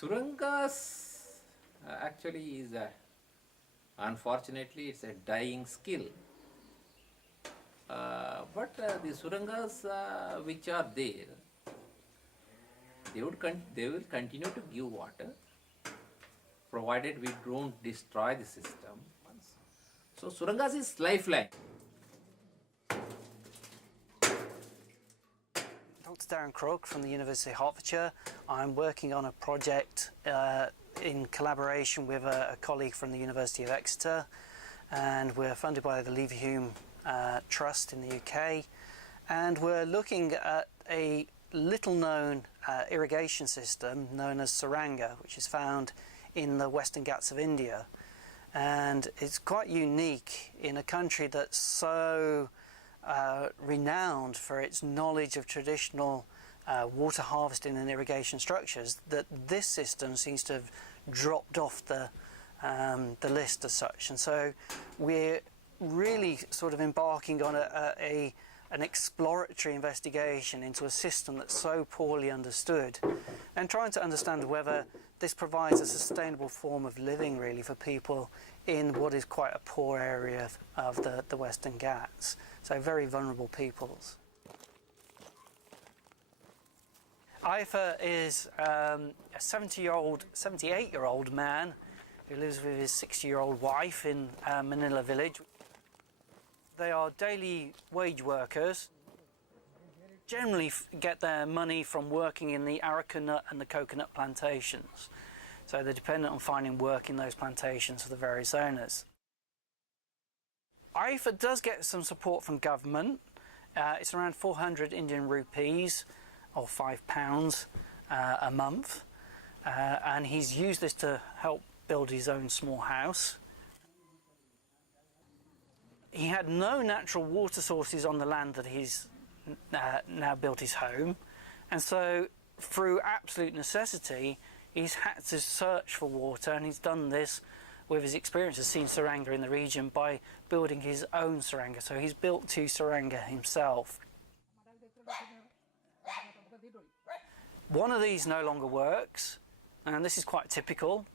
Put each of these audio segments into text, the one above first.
Surangas actually is unfortunately it's a dying skill. But the surangas which are there, they will continue to give water provided we don't destroy the system. So surangas is lifeline. Dr. Darren Crook from the University of Hertfordshire. I'm working on a project in collaboration with a colleague from the University of Exeter, and we're funded by the Leverhulme Trust in the UK, and we're looking at a little known irrigation system known as Saranga, which is found in the Western Ghats of India, and it's quite unique in a country that's so renowned for its knowledge of traditional water harvesting and irrigation structures, that this system seems to have dropped off the list as such. And so we're really sort of embarking on an exploratory investigation into a system that's so poorly understood, and trying to understand whether this provides a sustainable form of living really for people in what is quite a poor area of the Western Ghats, so very vulnerable peoples. Ifa is a 78-year-old man who lives with his 60-year-old wife in Manila village. They are daily wage workers, generally get their money from working in the areca nut and the coconut plantations. So they're dependent on finding work in those plantations for the various owners. Ifa does get some support from government. It's around 400 Indian rupees, or £5 a month, and he's used this to help build his own small house. He had no natural water sources on the land that he's now built his home, and so through absolute necessity he's had to search for water, and he's done this with his experience of seeing Saranga in the region by building his own Saranga. So he's built 2 Saranga himself. One of these no longer works, and this is quite typical.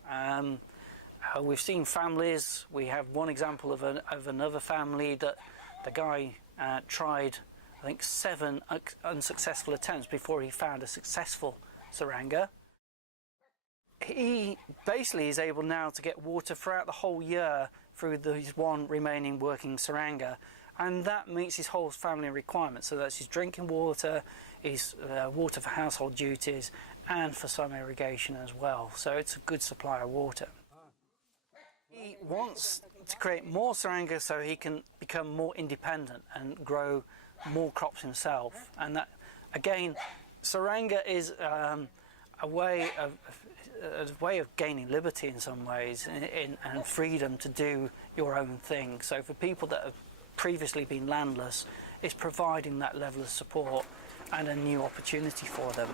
We've seen families, we have one example of another family that the guy tried, I think, 7 unsuccessful attempts before he found a successful Saranga. He basically is able now to get water throughout the whole year through his one remaining working Saranga, and that meets his whole family requirements. So that's his drinking water, his water for household duties, and for some irrigation as well. So it's a good supply of water. He wants to create more Saranga so he can become more independent and grow more crops himself. And that, again, Saranga is a way of gaining liberty in some ways, and freedom to do your own thing. So for people that have previously been landless, it's providing that level of support and a new opportunity for them.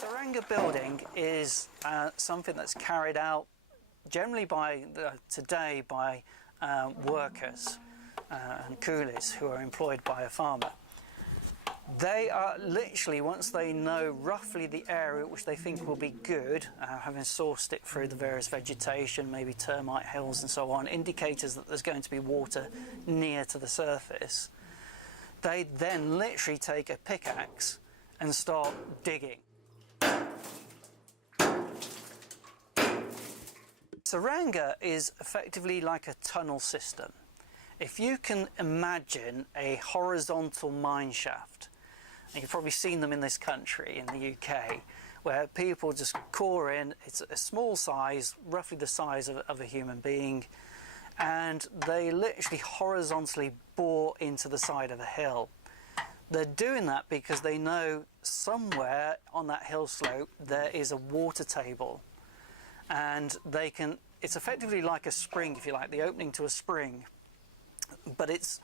Saranga building is something that's carried out generally today by workers and coolies who are employed by a farmer. They are literally, once they know roughly the area which they think will be good, having sourced it through the various vegetation, maybe termite hills and so on, indicators that there's going to be water near to the surface, they then literally take a pickaxe and start digging. Saranga is effectively like a tunnel system. If you can imagine a horizontal mine shaft, and you've probably seen them in this country, in the UK, where people just core in, it's a small size, roughly the size of a human being, and they literally horizontally bore into the side of a hill. They're doing that because they know somewhere on that hill slope there is a water table, and it's effectively like a spring, if you like, the opening to a spring, but it's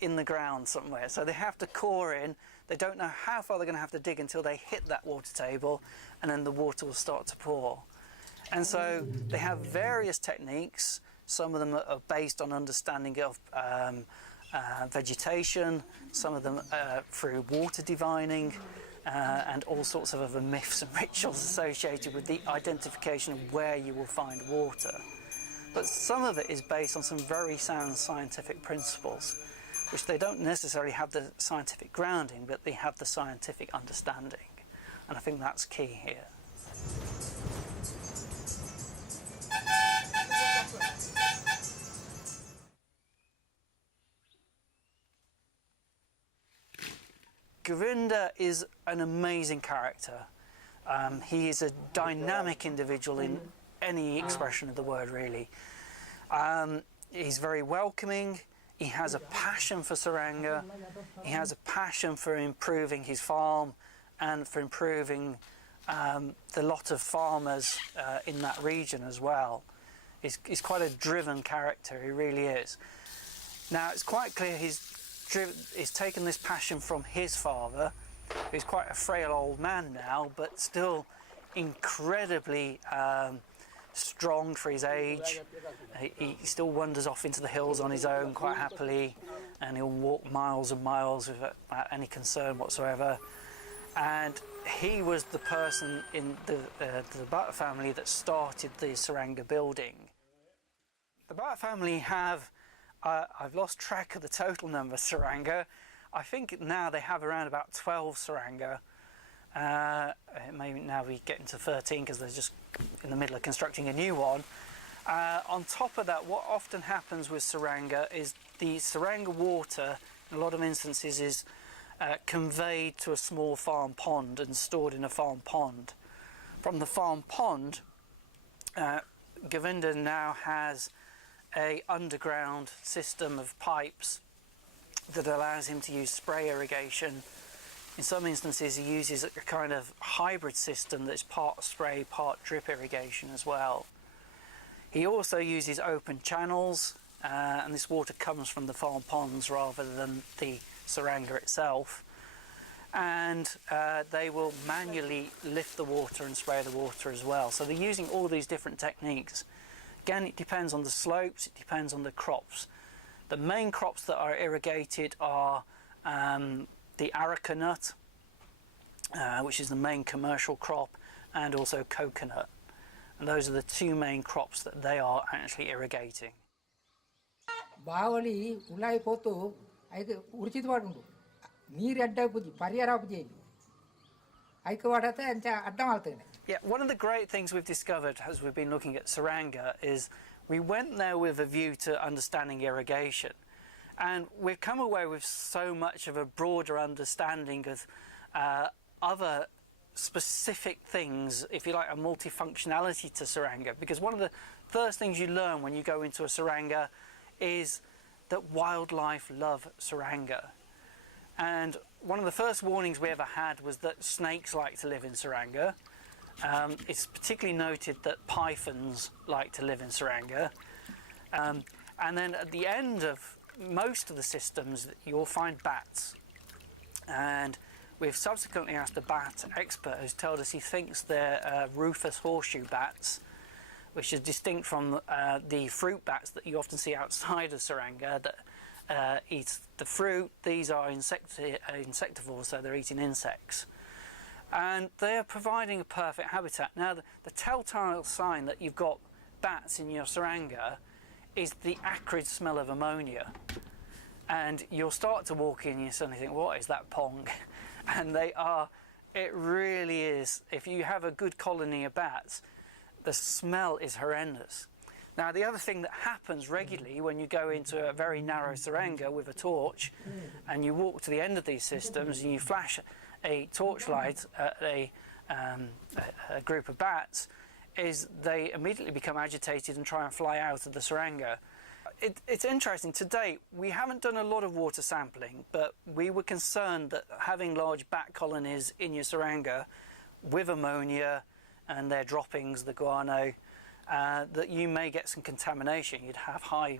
in the ground somewhere. So they have to core in. They don't know how far they're going to have to dig until they hit that water table, and then the water will start to pour. And so they have various techniques. Some of them are based on understanding of vegetation, some of them through water divining, and all sorts of other myths and rituals associated with the identification of where you will find water. But some of it is based on some very sound scientific principles, which they don't necessarily have the scientific grounding, but they have the scientific understanding. And I think that's key here. Govinda is an amazing character. He is a dynamic individual in any expression of the word, really. He's very welcoming. He has a passion for Saranga. He has a passion for improving his farm and for improving the lot of farmers in that region as well. He's quite a driven character, he really is. Now, it's quite clear he's taken this passion from his father, who's quite a frail old man now, but still incredibly strong for his age. He still wanders off into the hills on his own quite happily, and he'll walk miles and miles without any concern whatsoever. And he was the person in the Bhatt family that started the Saranga building. The Bhatt family have, I've lost track of the total number of Saranga. I think now they have around about 12 Saranga. Maybe now we get into 13 because they're just in the middle of constructing a new one. On top of that, what often happens with Saranga is the Saranga water, in a lot of instances, is conveyed to a small farm pond and stored in a farm pond. From the farm pond, Govinda now has an underground system of pipes that allows him to use spray irrigation. In some instances he uses a kind of hybrid system that's part spray, part drip irrigation as well. He also uses open channels, and this water comes from the farm ponds rather than the Saranga itself. And they will manually lift the water and spray the water as well. So they're using all these different techniques. Again, it depends on the slopes, it depends on the crops. The main crops that are irrigated are the areca nut, which is the main commercial crop, and also coconut. And those are the two main crops that they are actually irrigating. బావలి ఉలాయి పోతూ అయితే ఉరిచిత వాడుండు నీరు అడ్డపుది పరిహారాపుది ఐక వాడతే అంత అడ్డం అవుతుంది. Yeah, one of the great things we've discovered as we've been looking at Saranga is we went there with a view to understanding irrigation, and we've come away with so much of a broader understanding of other specific things, if you like, a multifunctionality to Saranga, because one of the first things you learn when you go into a Saranga is that wildlife love Saranga. And one of the first warnings we ever had was that snakes like to live in Saranga. It's particularly noted that pythons like to live in Saranga. And then at the end of most of the systems, you'll find bats. And we've subsequently asked a bat expert who's told us he thinks they're rufous horseshoe bats, which is distinct from the fruit bats that you often see outside of Saranga that eat the fruit. These are insectivores, so they're eating insects. And they are providing a perfect habitat. Now, the telltale sign that you've got bats in your Saranga is the acrid smell of ammonia. And you'll start to walk in and you suddenly think, what is that pong? And they are, it really is, if you have a good colony of bats, the smell is horrendous. Now, the other thing that happens regularly when you go into a very narrow Saranga with a torch and you walk to the end of these systems and you flash a torchlight at a group of bats, is they immediately become agitated and try and fly out of the Saranga. It's interesting, to date we haven't done a lot of water sampling, but we were concerned that having large bat colonies in your Saranga with ammonia and their droppings, the guano, that you may get some contamination. You'd have high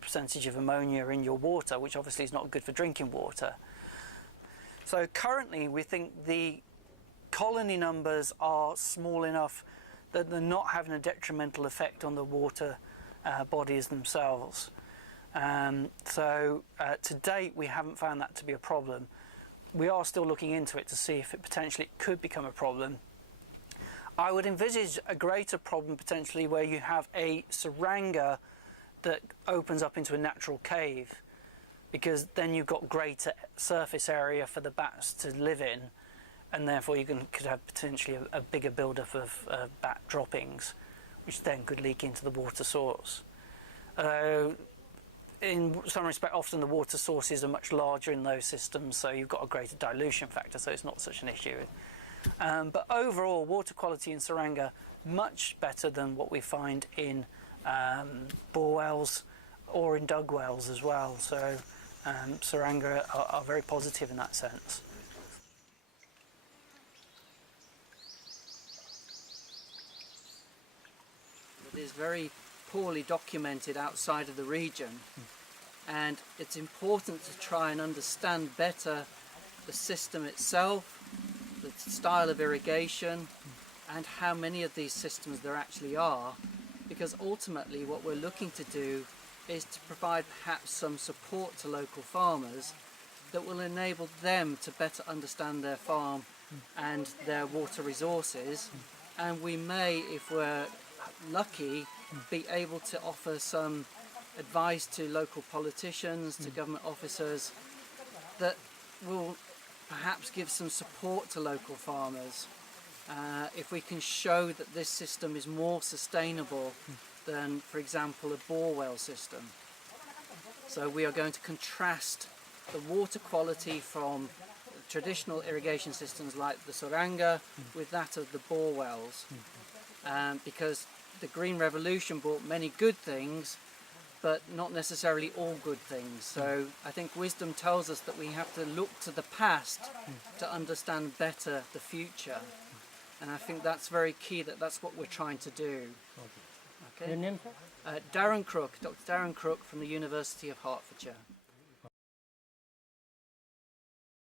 percentage of ammonia in your water, which obviously is not good for drinking water. So currently we think the colony numbers are small enough that they're not having a detrimental effect on the water bodies themselves. To date, we haven't found that to be a problem. We are still looking into it to see if it potentially could become a problem. I would envisage a greater problem potentially where you have a suranga that opens up into a natural cave, because then you've got greater surface area for the bats to live in, and therefore you could have potentially a bigger build-up of bat droppings, which then could leak into the water source. In some respect, often the water sources are much larger in those systems, so you've got a greater dilution factor, so it's not such an issue. But overall, water quality in Suranga much better than what we find in bore wells or in dug wells as well. So Suranga are very positive in that sense. It is very poorly documented outside of the region, and it's important to try and understand better the system itself, the style of irrigation, and how many of these systems there actually are, because ultimately what we're looking to do is to provide perhaps some support to local farmers that will enable them to better understand their farm and their water resources, and we may, if we're lucky, be able to offer some advice to local politicians, to government officers, that will perhaps give some support to local farmers. If we can show that this system is more sustainable than, for example, a bore well system. So we are going to contrast the water quality from traditional irrigation systems like the Suranga with that of the bore wells, because the Green Revolution brought many good things, but not necessarily all good things. So I think wisdom tells us that we have to look to the past to understand better the future. And I think that's very key, that's what we're trying to do. Okay. Your name, sir? Darren Crook, Dr. Darren Crook from the University of Hertfordshire.